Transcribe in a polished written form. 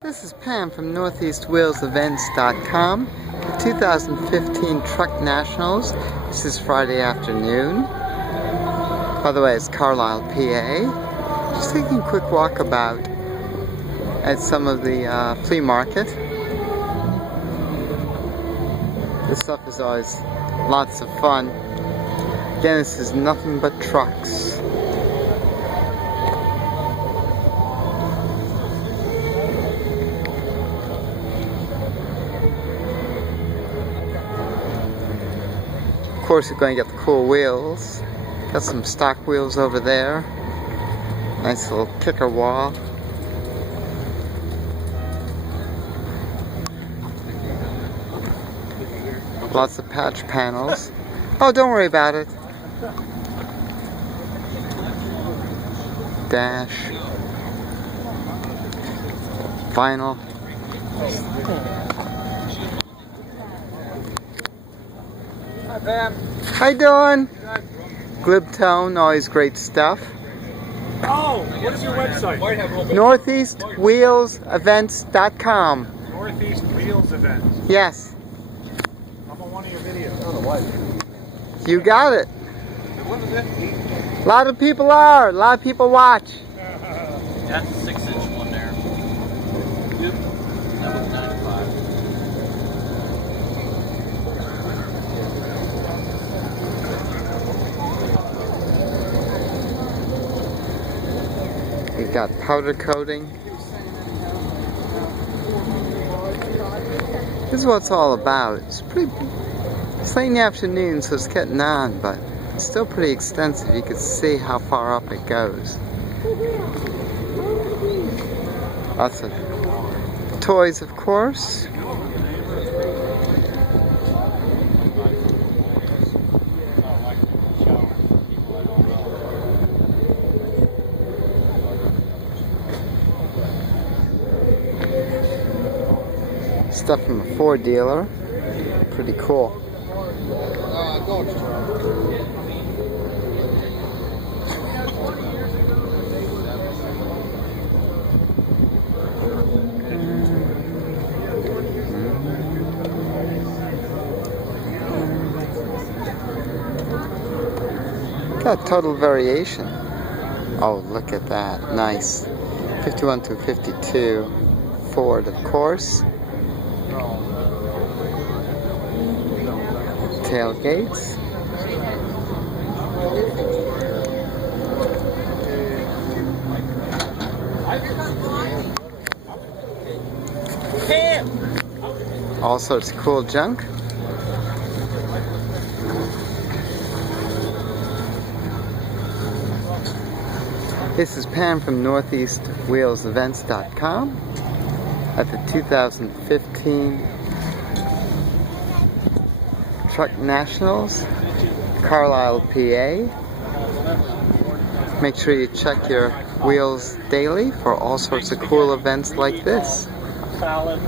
This is Pam from NortheastWheelsEvents.com. The 2015 Truck Nationals. This is Friday afternoon. By the way, it's Carlisle, PA. Just taking a quick walkabout at some of the flea market. This stuff is always lots of fun. Again, this is nothing but trucks. Of course, you're going to get the cool wheels. Got some stock wheels over there. Nice little kicker wall. Lots of patch panels. Oh, don't worry about it. Dash. Vinyl. Hi, Pam. How you doing? Glib tone, always great stuff. Oh, what is your website? NortheastWheelsEvents.com. Northeast Wheels Events. Yes. I'm on one of your videos. You got it. What is it? A lot of people are. A lot of people watch. That's a 6-inch one there. Yep. That was 95. You've got powder coating. This is what it's all about. It's late in the afternoon, so it's getting on, but it's still pretty extensive. You can see how far up it goes. Lots of toys, of course. Stuff from a Ford dealer. Pretty cool. Got total variation. Oh, look at that. Nice. 51 to 52 Ford, of course. Tailgates. All sorts of cool junk. This is Pam from NortheastWheelsEvents.com at the 2015 Truck Nationals, Carlisle, PA. Make sure you check your wheels daily for all sorts of cool events like this. Salad,